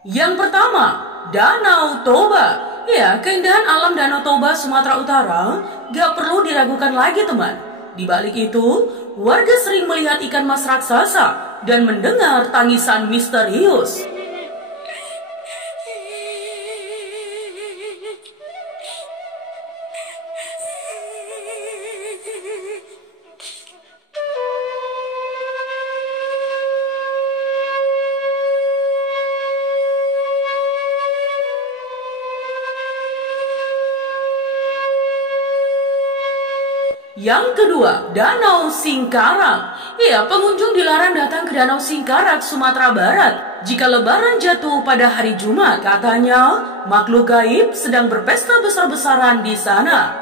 Yang pertama, Danau Toba. Ya, keindahan alam Danau Toba, Sumatera Utara gak perlu diragukan lagi, teman. Di balik itu, warga sering melihat ikan mas raksasa dan mendengar tangisan misterius. Yang kedua, Danau Singkarak. Ya, pengunjung dilarang datang ke Danau Singkarak, Sumatera Barat jika lebaran jatuh pada hari Jumat. Katanya, makhluk gaib sedang berpesta besar-besaran di sana.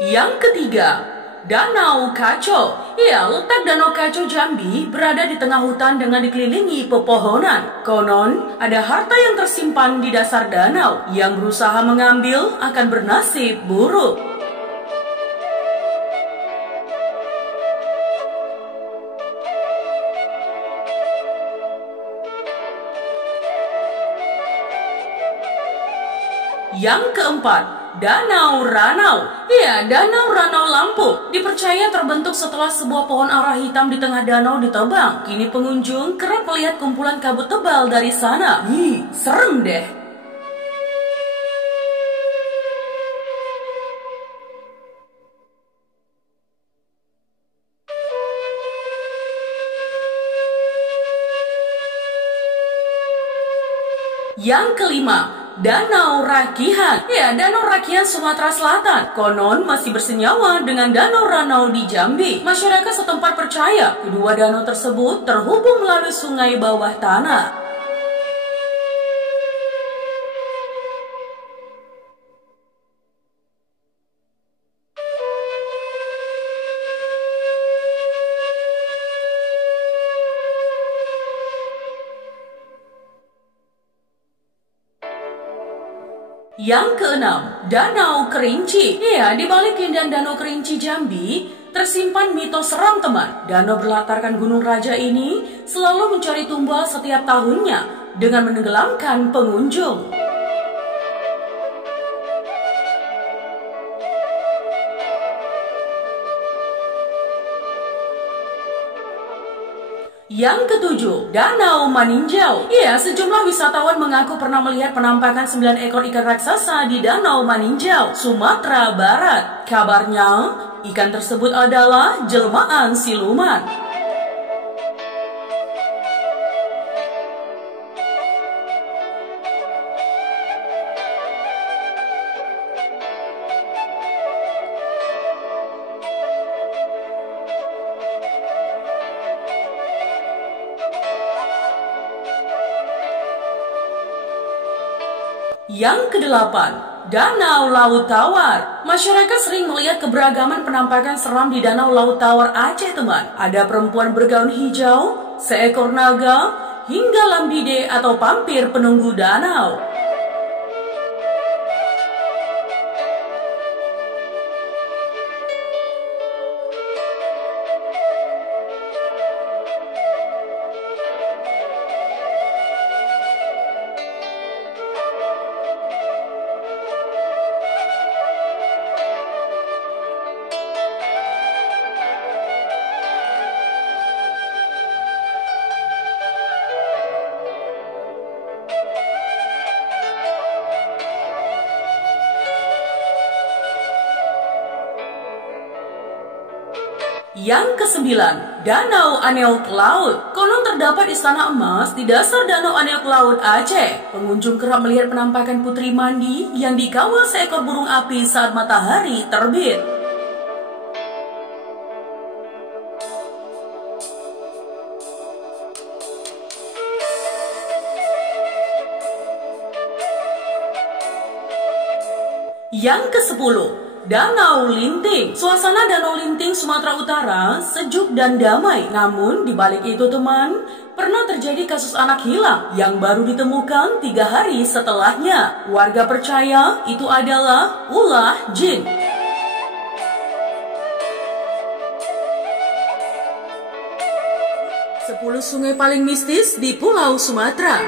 Yang ketiga, Danau Kaco. Ya, letak Danau Kaco Jambi berada di tengah hutan dengan dikelilingi pepohonan. Konon, ada harta yang tersimpan di dasar danau. Yang berusaha mengambil akan bernasib buruk. Yang keempat, Danau Ranau. Ya, Danau Ranau Lampung dipercaya terbentuk setelah sebuah pohon ara hitam di tengah danau ditebang. Kini pengunjung kerap melihat kumpulan kabut tebal dari sana. Serem deh. Yang kelima, Danau Rakihan. Ya, Danau Rakihan Sumatera Selatan konon masih bersenyawa dengan Danau Ranau di Jambi. Masyarakat setempat percaya kedua danau tersebut terhubung melalui sungai bawah tanah. Yang keenam, Danau Kerinci. Ya, di balik keindahan Danau Kerinci Jambi tersimpan mitos seram, teman. Danau berlatarkan Gunung Raja ini selalu mencari tumbal setiap tahunnya dengan menenggelamkan pengunjung. Yang ketujuh, Danau Maninjau. Ya, sejumlah wisatawan mengaku pernah melihat penampakan 9 ekor ikan raksasa di Danau Maninjau, Sumatera Barat. Kabarnya, ikan tersebut adalah jelmaan siluman. Yang kedelapan, Danau Laut Tawar. Masyarakat sering melihat keberagaman penampakan seram di Danau Laut Tawar Aceh, teman. Ada perempuan bergaun hijau, seekor naga, hingga lambide atau pampir penunggu danau. Yang kesembilan, Danau Aneok Laut. Konon terdapat istana emas di dasar Danau Aneok Laut Aceh. Pengunjung kerap melihat penampakan putri mandi yang dikawal seekor burung api saat matahari terbit. Yang ke-10, Danau Linting. Suasana Danau Linting, Sumatera Utara sejuk dan damai. Namun di balik itu, teman, pernah terjadi kasus anak hilang yang baru ditemukan 3 hari setelahnya. Warga percaya itu adalah ulah jin. 10 sungai paling mistis di Pulau Sumatera.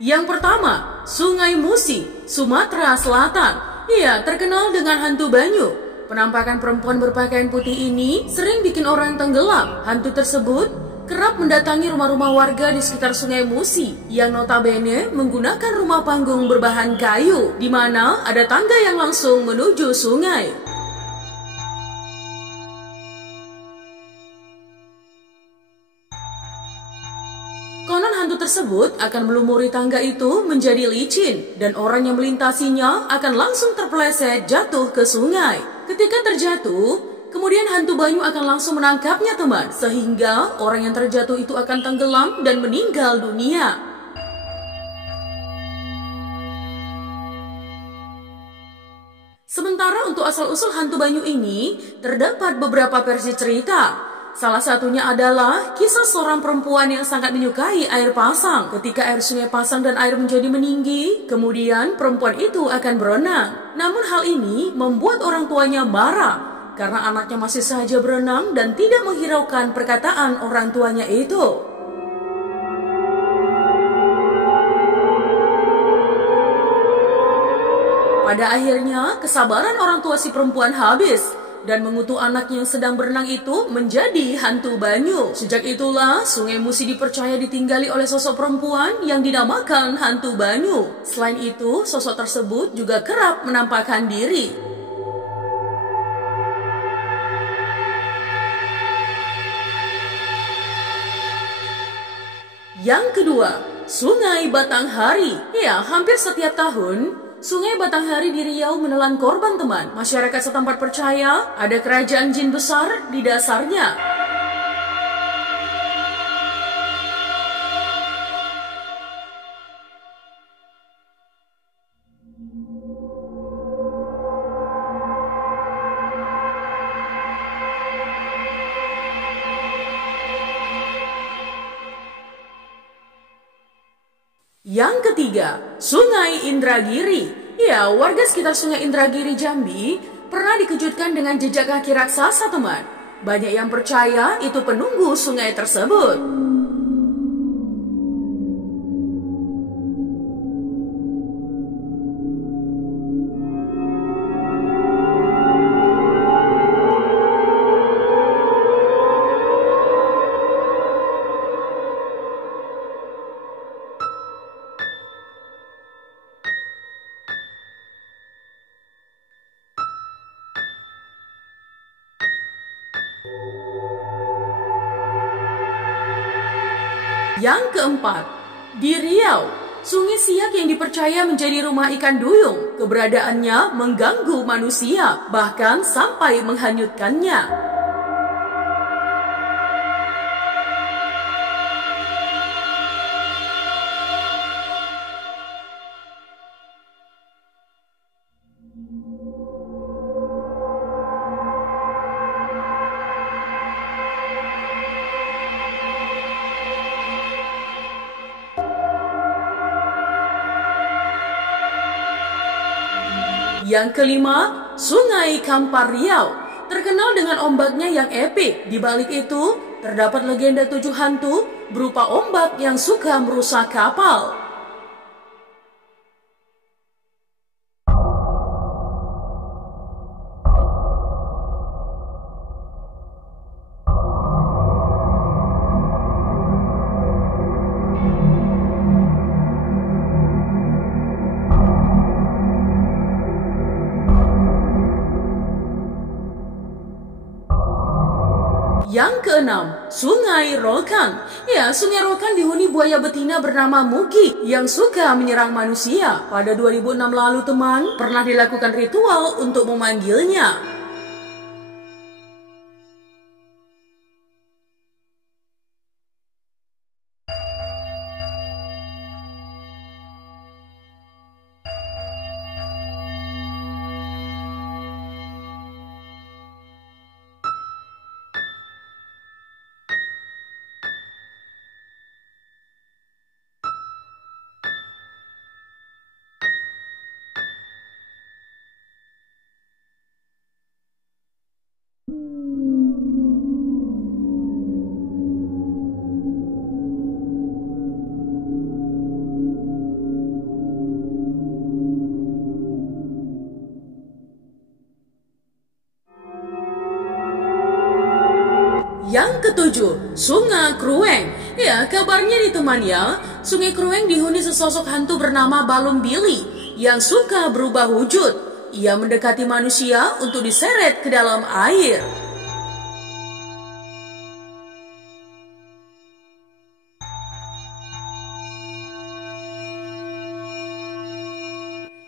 Yang pertama, Sungai Musi, Sumatera Selatan. Ia terkenal dengan hantu banyu. Penampakan perempuan berpakaian putih ini sering bikin orang tenggelam. Hantu tersebut kerap mendatangi rumah-rumah warga di sekitar Sungai Musi yang notabene menggunakan rumah panggung berbahan kayu, di mana ada tangga yang langsung menuju sungai. Konon hantu tersebut akan melumuri tangga itu menjadi licin dan orang yang melintasinya akan langsung terpeleset jatuh ke sungai. Ketika terjatuh, kemudian hantu banyu akan langsung menangkapnya teman, sehingga orang yang terjatuh itu akan tenggelam dan meninggal dunia. Sementara untuk asal-usul hantu banyu ini, terdapat beberapa versi cerita. Salah satunya adalah kisah seorang perempuan yang sangat menyukai air pasang. Ketika air sungai pasang dan air menjadi meninggi, kemudian perempuan itu akan berenang. Namun hal ini membuat orang tuanya marah karena anaknya masih saja berenang dan tidak menghiraukan perkataan orang tuanya itu. Pada akhirnya, kesabaran orang tua si perempuan habis dan mengutuk anaknya yang sedang berenang itu menjadi hantu banyu. Sejak itulah, Sungai Musi dipercaya ditinggali oleh sosok perempuan yang dinamakan hantu banyu. Selain itu, sosok tersebut juga kerap menampakkan diri. Yang kedua, Sungai Batanghari. Ya, hampir setiap tahun Sungai Batanghari di Riau menelan korban teman. Masyarakat setempat percaya ada kerajaan jin besar di dasarnya. Yang ketiga, Sungai Indragiri. Ya, warga sekitar Sungai Indragiri Jambi pernah dikejutkan dengan jejak kaki raksasa teman. Banyak yang percaya itu penunggu sungai tersebut. Yang keempat, di Riau, Sungai Siak yang dipercaya menjadi rumah ikan duyung. Keberadaannya mengganggu manusia, bahkan sampai menghanyutkannya. Yang kelima, Sungai Kampar Riau. Terkenal dengan ombaknya yang epik. Di balik itu, terdapat legenda 7 hantu berupa ombak yang suka merusak kapal. Yang keenam, Sungai Rokan. Ya, Sungai Rokan dihuni buaya betina bernama Mugi yang suka menyerang manusia. Pada 2006 lalu teman, pernah dilakukan ritual untuk memanggilnya. Yang ketujuh, Sungai Krueng. Ya, kabarnya di temannya, Sungai Krueng dihuni sesosok hantu bernama Balung Billy yang suka berubah wujud. Ia mendekati manusia untuk diseret ke dalam air.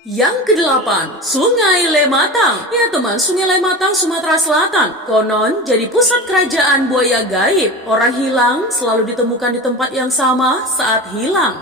Yang kedelapan, Sungai Lematang. Ya teman, Sungai Lematang, Sumatera Selatan. Konon jadi pusat kerajaan buaya gaib. Orang hilang selalu ditemukan di tempat yang sama saat hilang.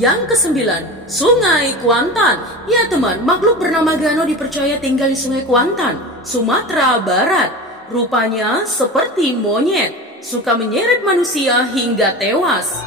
Yang kesembilan, Sungai Kuantan. Ya teman, makhluk bernama Gano dipercaya tinggal di Sungai Kuantan, Sumatera Barat. Rupanya seperti monyet, suka menyeret manusia hingga tewas.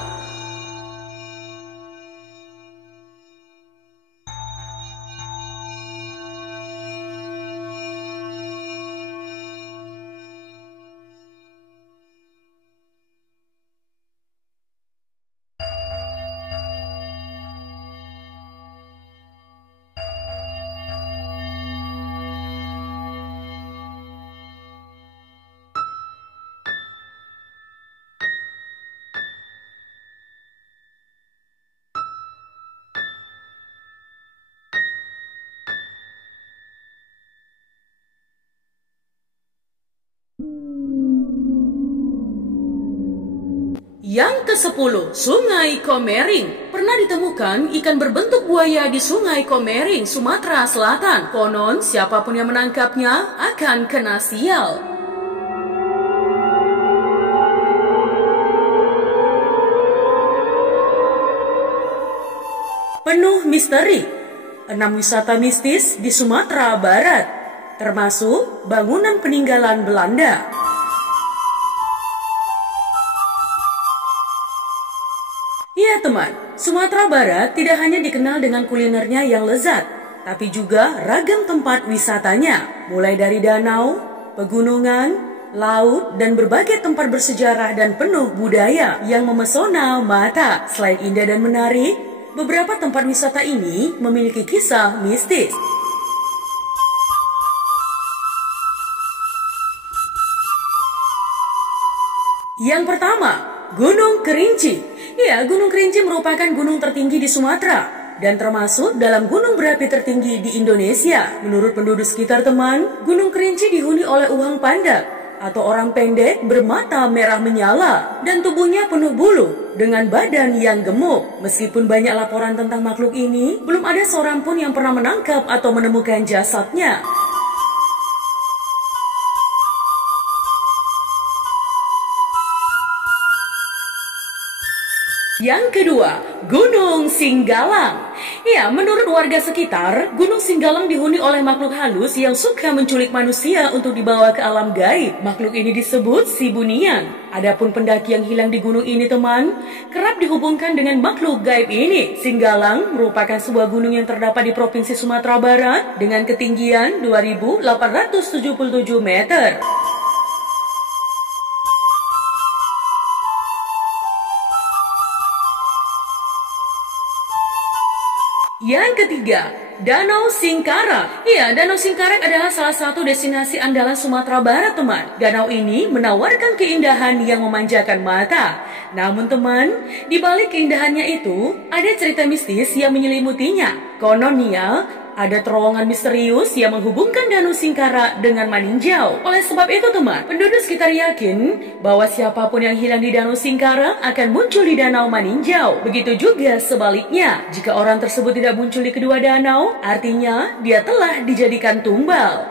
Yang ke-10, Sungai Komering. Pernah ditemukan ikan berbentuk buaya di Sungai Komering, Sumatera Selatan. Konon siapapun yang menangkapnya akan kena sial. Penuh misteri. 6 wisata mistis di Sumatera Barat, termasuk bangunan peninggalan Belanda. Iya teman, Sumatera Barat tidak hanya dikenal dengan kulinernya yang lezat, tapi juga ragam tempat wisatanya, mulai dari danau, pegunungan, laut, dan berbagai tempat bersejarah dan penuh budaya yang memesona mata. Selain indah dan menarik, beberapa tempat wisata ini memiliki kisah mistis. Yang pertama, Gunung Kerinci. Ya, Gunung Kerinci merupakan gunung tertinggi di Sumatera dan termasuk dalam gunung berapi tertinggi di Indonesia. Menurut penduduk sekitar teman, Gunung Kerinci dihuni oleh uang pandak atau orang pendek bermata merah menyala dan tubuhnya penuh bulu dengan badan yang gemuk. Meskipun banyak laporan tentang makhluk ini, belum ada seorang pun yang pernah menangkap atau menemukan jasadnya. Yang kedua, Gunung Singgalang. Ya, menurut warga sekitar, Gunung Singgalang dihuni oleh makhluk halus yang suka menculik manusia untuk dibawa ke alam gaib. Makhluk ini disebut si Bunian. Adapun pendaki yang hilang di gunung ini teman, kerap dihubungkan dengan makhluk gaib ini. Singgalang merupakan sebuah gunung yang terdapat di Provinsi Sumatera Barat dengan ketinggian 2.877 meter. Yang ketiga, Danau Singkarak. Ya, Danau Singkarak adalah salah satu destinasi andalan Sumatera Barat, teman. Danau ini menawarkan keindahan yang memanjakan mata. Namun teman, di balik keindahannya itu, ada cerita mistis yang menyelimutinya. Kononnya, ada terowongan misterius yang menghubungkan Danau Singkara dengan Maninjau. Oleh sebab itu teman, penduduk sekitar yakin bahwa siapapun yang hilang di Danau Singkara akan muncul di Danau Maninjau. Begitu juga sebaliknya, jika orang tersebut tidak muncul di kedua danau, artinya dia telah dijadikan tumbal.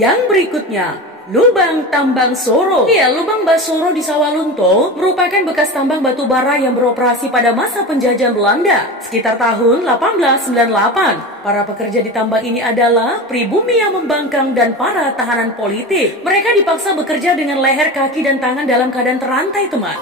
Yang berikutnya, lubang tambang Soro. Ya, lubang Basoro di Sawalunto merupakan bekas tambang batu bara yang beroperasi pada masa penjajahan Belanda sekitar tahun 1898. Para pekerja di tambang ini adalah pribumi yang membangkang dan para tahanan politik. Mereka dipaksa bekerja dengan leher, kaki, dan tangan dalam keadaan terantai, teman.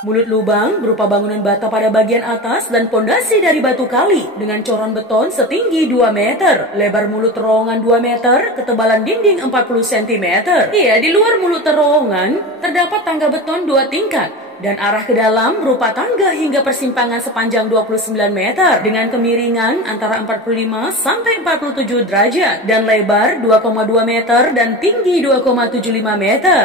Mulut lubang berupa bangunan bata pada bagian atas dan pondasi dari batu kali dengan coran beton setinggi 2 meter. Lebar mulut terowongan 2 meter, ketebalan dinding 40 cm. Iya, di luar mulut terowongan terdapat tangga beton 2 tingkat. Dan arah ke dalam berupa tangga hingga persimpangan sepanjang 29 meter dengan kemiringan antara 45 sampai 47 derajat dan lebar 2,2 meter dan tinggi 2,75 meter.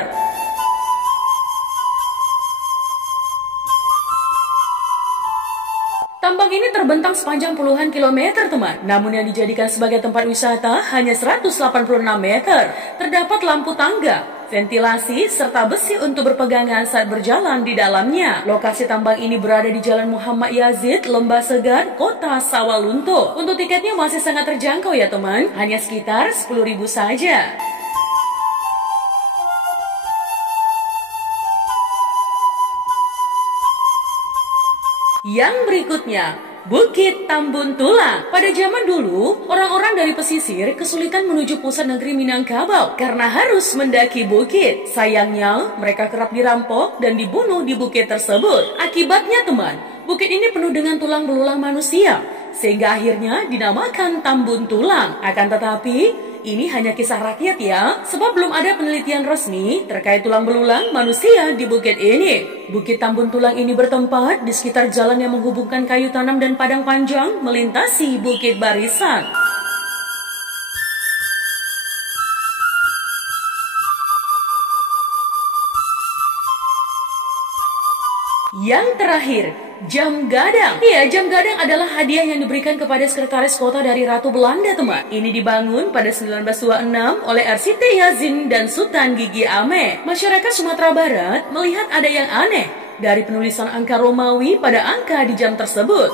Tambang ini terbentang sepanjang puluhan kilometer, teman. Namun yang dijadikan sebagai tempat wisata hanya 186 meter. Terdapat lampu tangga, ventilasi, serta besi untuk berpegangan saat berjalan di dalamnya. Lokasi tambang ini berada di Jalan Muhammad Yazid, Lembah Segar, Kota Sawalunto. Untuk tiketnya masih sangat terjangkau ya teman, hanya sekitar 10.000 saja. Yang berikutnya, Bukit Tambun Tulang. Pada zaman dulu, orang-orang dari pesisir kesulitan menuju pusat negeri Minangkabau karena harus mendaki bukit. Sayangnya, mereka kerap dirampok dan dibunuh di bukit tersebut. Akibatnya teman, bukit ini penuh dengan tulang belulang manusia, sehingga akhirnya dinamakan Tambun Tulang. Akan tetapi, ini hanya kisah rakyat ya, sebab belum ada penelitian resmi terkait tulang belulang manusia di bukit ini. Bukit Tambun Tulang ini bertempat di sekitar jalan yang menghubungkan Kayu Tanam dan Padang Panjang melintasi Bukit Barisan. Yang terakhir, jam gadang. Iya, jam gadang adalah hadiah yang diberikan kepada sekretaris kota dari Ratu Belanda, teman. Ini dibangun pada 1926 oleh arsitek Yazin dan Sultan Gigi Ame. Masyarakat Sumatera Barat melihat ada yang aneh dari penulisan angka Romawi pada angka di jam tersebut.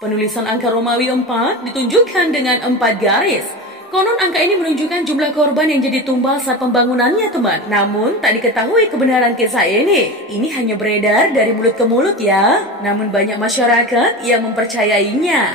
Penulisan angka Romawi 4 ditunjukkan dengan 4 garis. Konon angka ini menunjukkan jumlah korban yang jadi tumbal saat pembangunannya, teman. Namun, tak diketahui kebenaran kisah ini. Ini hanya beredar dari mulut ke mulut ya. Namun banyak masyarakat yang mempercayainya.